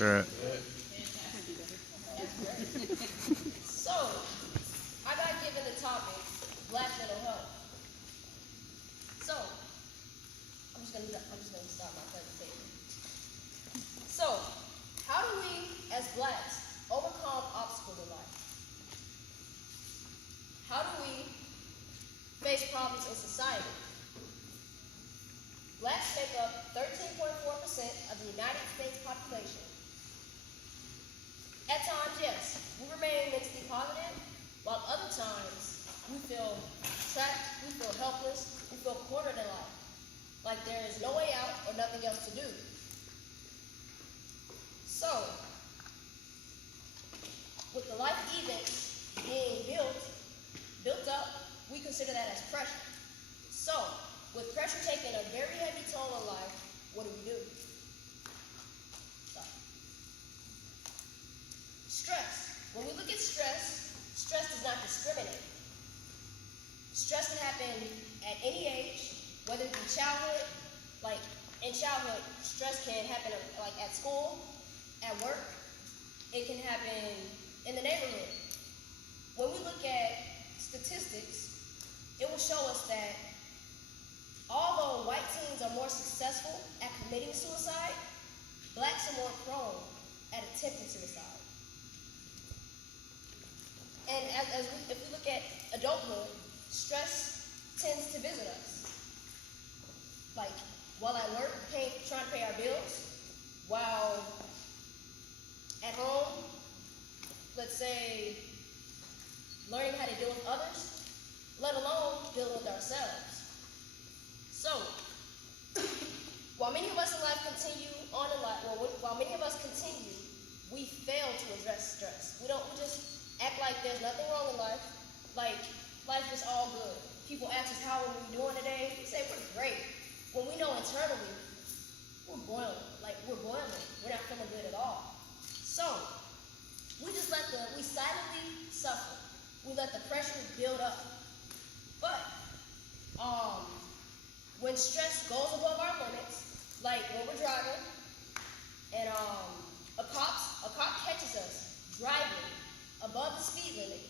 Right. So, I got given the topic, Black mental health. So, I'm just gonna start my presentation. So, how do we, as Blacks, overcome obstacles in life? How do we face problems in society? Blacks make up 13.4% of the United States population. At times, yes, we remain mentally positive, while other times we feel trapped, we feel helpless, we feel cornered in life, like there is no way out or nothing else to do. So, with the life events being built up, we consider that as pressure. So, with pressure taking a very heavy toll on life, what do? So, stress. When we look at stress, stress does not discriminate. Stress can happen at any age, whether it be childhood, like in childhood, stress can happen like at school, at work, it can happen in the neighborhood. When we look at statistics, it will show us that although white teens are more successful at committing suicide, blacks are more prone at attempting suicide. And if we look at adulthood, stress tends to visit us. Like while at work, trying to pay our bills, while at home, let's say, learning how to deal with others, let alone dealing with ourselves. So, while many of us in life continue on in life, while many of us continue, we fail to address stress. We just act like there's nothing wrong in life, like life is all good. People ask us, how are we doing today? We say we're great. When we know internally, we're boiling. We're not feeling good at all. So, we silently suffer. We let the pressure build up. But, when stress goes above our limits, like when we're driving, and a cop catches us driving above the speed limit,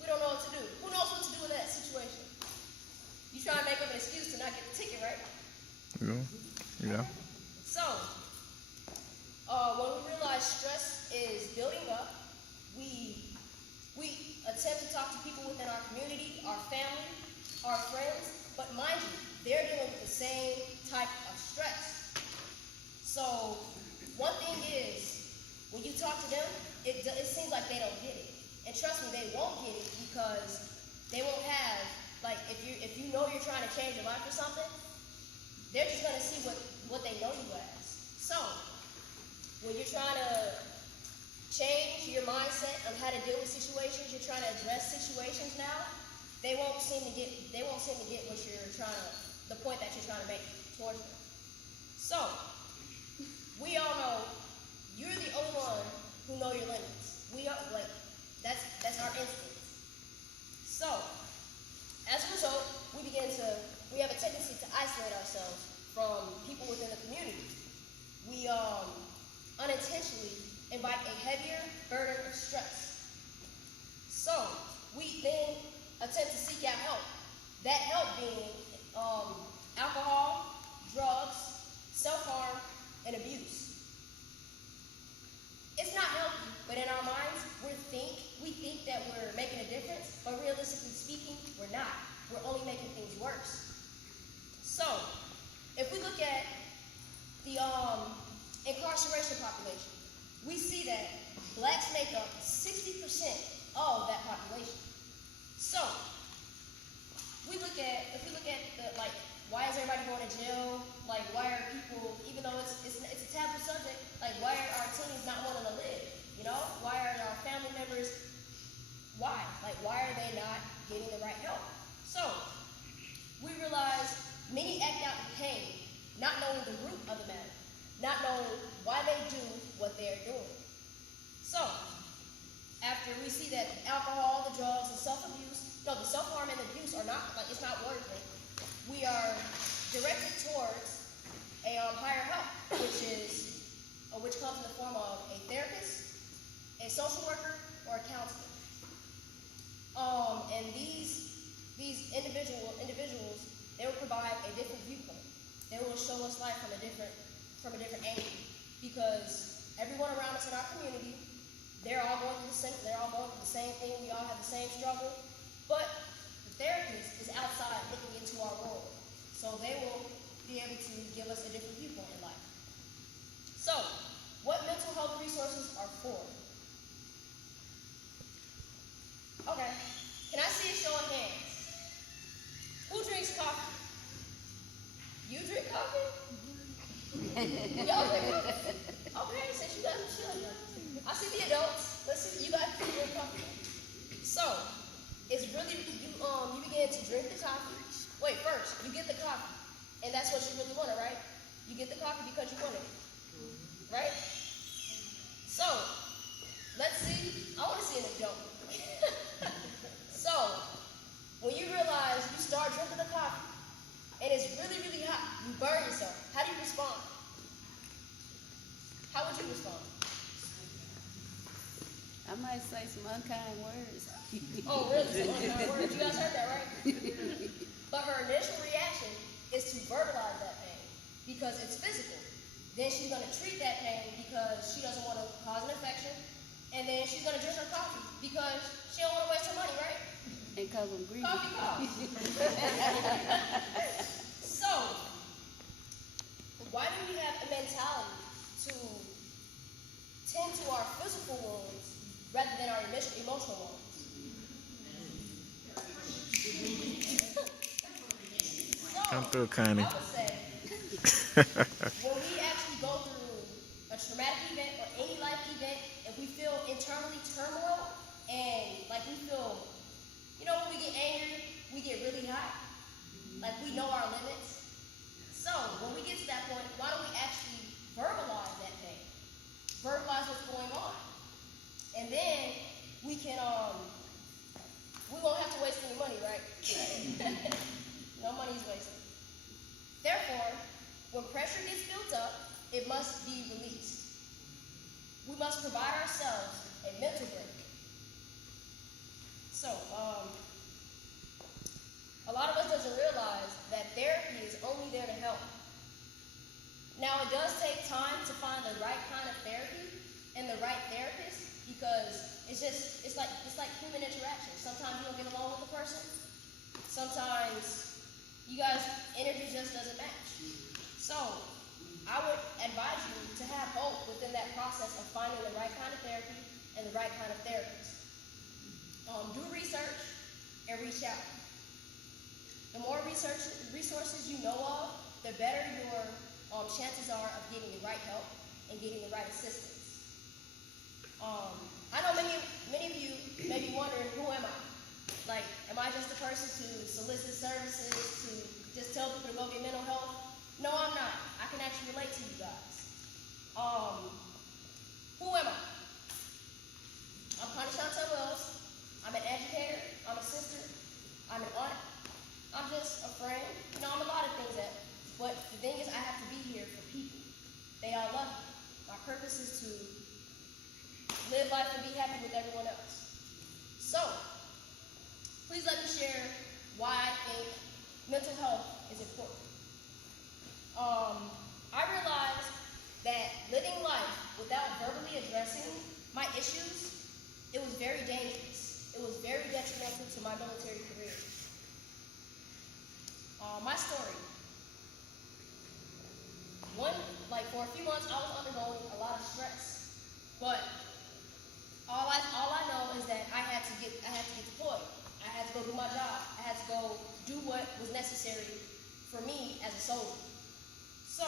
we don't know what to do. Who knows what to do in that situation? You try to make up an excuse to not get the ticket, right? Yeah. So, when we realize stress is building up, we attempt to talk to people within our community, our family, our friends, but mind you, they're dealing with the same type of stress. So, one thing is, when you talk to them, it seems like they don't get it. And trust me, they won't get it because they won't have, like, if you know you're trying to change your life or something, they're just going to see what they know you as. So, when you're trying to change your mindset on how to deal with situations, you're trying to address situations now, they won't seem to get what you're trying to, the point that you're trying to make towards them. So, we all know you're the only one who know your limits. That's our instinct. So, as a result, we have a tendency to isolate ourselves from people within the community. We unintentionally invite a heavier burden of stress. So, we then attempt to seek out help. That help being alcohol, drugs, self-harm, and abuse. It's not healthy, but in our minds, we think that we're making a difference, but realistically speaking, we're not. We're only making things worse. So, if we look at the incarceration population, we see that blacks make up 60% of that population. So, if we look at why is everybody going to jail? Like, why are people, even though it's a taboo subject, like, why are our teens not wanting to live? You know, why are our family members? Why? Like, why are they not getting the right help? So, we realize many act out in pain, not knowing the root of the matter, not knowing why they do what they are doing. So, after we see that alcohol, the drugs, the self-harm and abuse are not, like, it's not working, we are directed towards a higher help, which is which comes in the form of a therapist, a social worker, or a counselor. And these individuals, they will provide a different viewpoint. They will show us life from a different angle, because everyone around us in our community, they're all going through the same thing. We all have the same struggle, but the therapist is outside looking into our world, so they will be able to give us a different viewpoint in life. So, what mental health resources are for? Okay, can I see a show of hands? Who drinks coffee? You drink coffee? Y'all drink coffee? Okay, since you guys should. I see the adults. Let's see, you guys drink coffee. So, it's really, you begin to drink the coffee. Wait, first, you get the coffee, and that's what you really wanted, right? You get the coffee because you want it, right? So, let's see. I want to see an adult. So, when you realize you start drinking the coffee, and it's really, really hot, you burn yourself. How do you respond? How would you respond? I might say some unkind words. Oh, really? Some unkind words? You guys heard that, right? But her initial reaction is to verbalize that pain because it's physical. Then she's going to treat that pain because she doesn't want to cause an infection. And then she's going to drink her coffee because she don't want to waste her money, right? And cause I'm greedy. Coffee costs. So, why do we have a mentality to tend to our physical wounds rather than our emotional wounds? Come through, Konnie. I would say, when we actually go through a traumatic event or any life event, if we feel internally turmoil and like we feel, when we get angry, we get really hot, like we know our limits. So when we get to that point, why don't we actually verbalize that pain? Verbalize what's going on. And then we can, we won't have to waste any money, right? No money's wasted. Therefore, when pressure gets built up, it must be released. We must provide ourselves a mental break. So, a lot of us doesn't realize that therapy is only there to help. Now, it does take time to find the right kind of therapy and the right therapist because it's like human interaction. Sometimes you don't get along with the person. Sometimes you guys' energy just doesn't match. So, I would advise you to have hope within that process of finding the right kind of therapy and the right kind of therapist. Do research and reach out. The more resources you know of, the better your chances are of getting the right help and getting the right assistance. I know many of you may be wondering, who am I? Like, am I just a person to solicit services, to just tell people to go get mental health? No, I'm not. I can actually relate to you guys. Who am I? I'm Konnie Wells. I'm an educator. I'm a sister. I'm an aunt. I'm just a friend. I'm a lot of things but the thing is, I have to be here for people. They all love me. My purpose is to live life and be happy with everyone else. So, please let me share why I think mental health is important. I realized that living life without verbally addressing my issues, it was very dangerous. It was very detrimental to my military career. My story. For a few months, I was undergoing a lot of stress, but all I know is that I had to get deployed. I had to go do my job. I had to go do what was necessary for me as a soldier. So,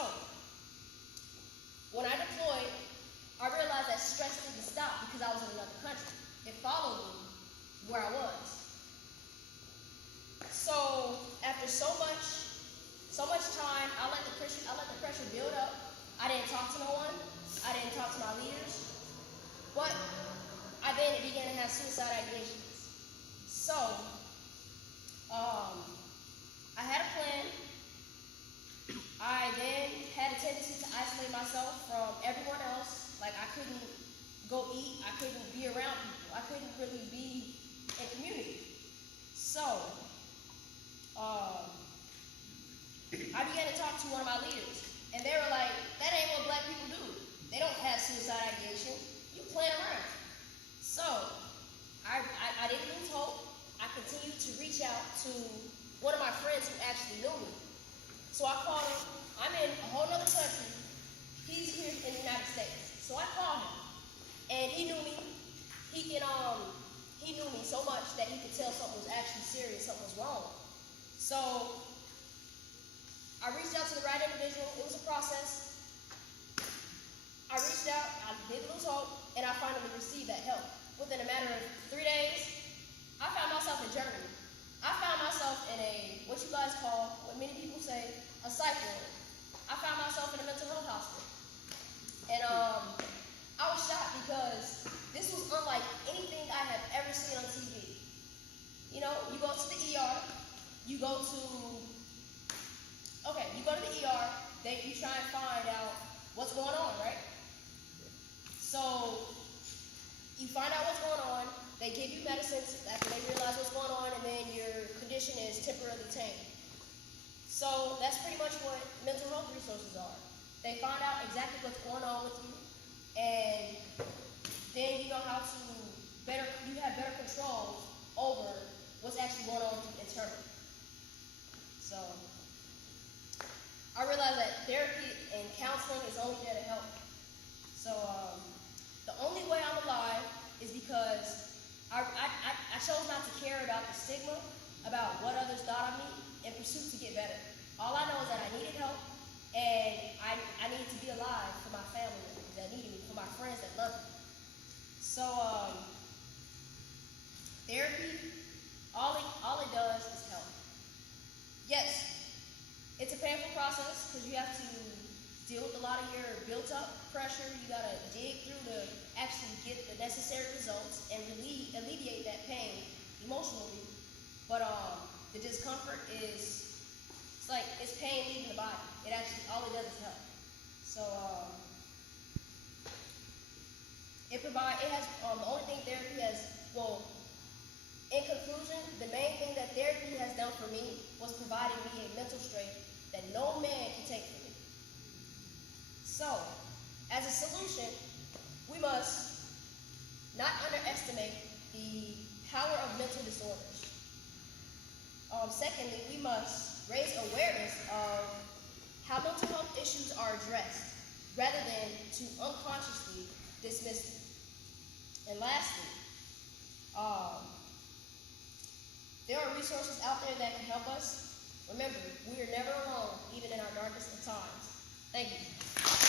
when I deployed, I realized that stress didn't stop because I was in another country. It followed me where I was. So, after so much time, I let the pressure build up. I didn't talk to no one. I didn't talk to my leaders. But I then began to have suicide ideations. So, I had a plan. I then had to tendency to isolate myself from everyone else. Like I couldn't go eat, I couldn't be around people, I couldn't really be in community. So, I began to talk to one of my leaders, and they were like, that ain't what black people do. They don't have suicide ideation. You playing around. So, I didn't lose hope. I continued to reach out to one of my friends who actually knew me. So I called him. I'm in a whole other country. He's here in the United States. So I called him, and he knew me. He knew me so much that he could tell something was actually serious, something was wrong. So I reached out to the right individual. It was a process. I reached out, I didn't lose hope, and I finally received that help. Within a matter of 3 days, I found myself in Germany. I found myself in what you guys call, what many people say, a psych ward. I found myself in a mental health hospital. And I was shocked because this was unlike anything I have ever seen on TV. You know, you go to the ER, you go to the ER, you try and find out what's going on, right? So you find out what's going on, they give you medicines after they realize what's going on, and then your condition is temporarily tamed. So that's pretty much what mental health resources are. They find out exactly what's going on with you, and then you know how to you have better control over what's actually going on internally. So I realized that therapy and counseling is only there to help. So the only way I'm alive is because I chose not to care about the stigma, about what others thought of me, in pursuit to get better. All I know is that I needed help, and I needed to be alive for my family that needed me, for my friends that loved me. So therapy, all it does is help. Yes, it's a painful process because you have to deal with a lot of your built-up pressure. You gotta dig through to actually get the necessary results and alleviate that pain emotionally. But the discomfort it's pain leaving the body. All it does is help. So the only thing therapy has, in conclusion, the main thing that therapy has done for me was providing me a mental strength that no man can take from me. So, as a solution, we must not underestimate the power of mental disorders. Secondly, we must raise awareness of how mental health issues are addressed, rather than to unconsciously dismiss them. And lastly, there are resources out there that can help us. Remember, we are never alone, even in our darkest of times. Thank you.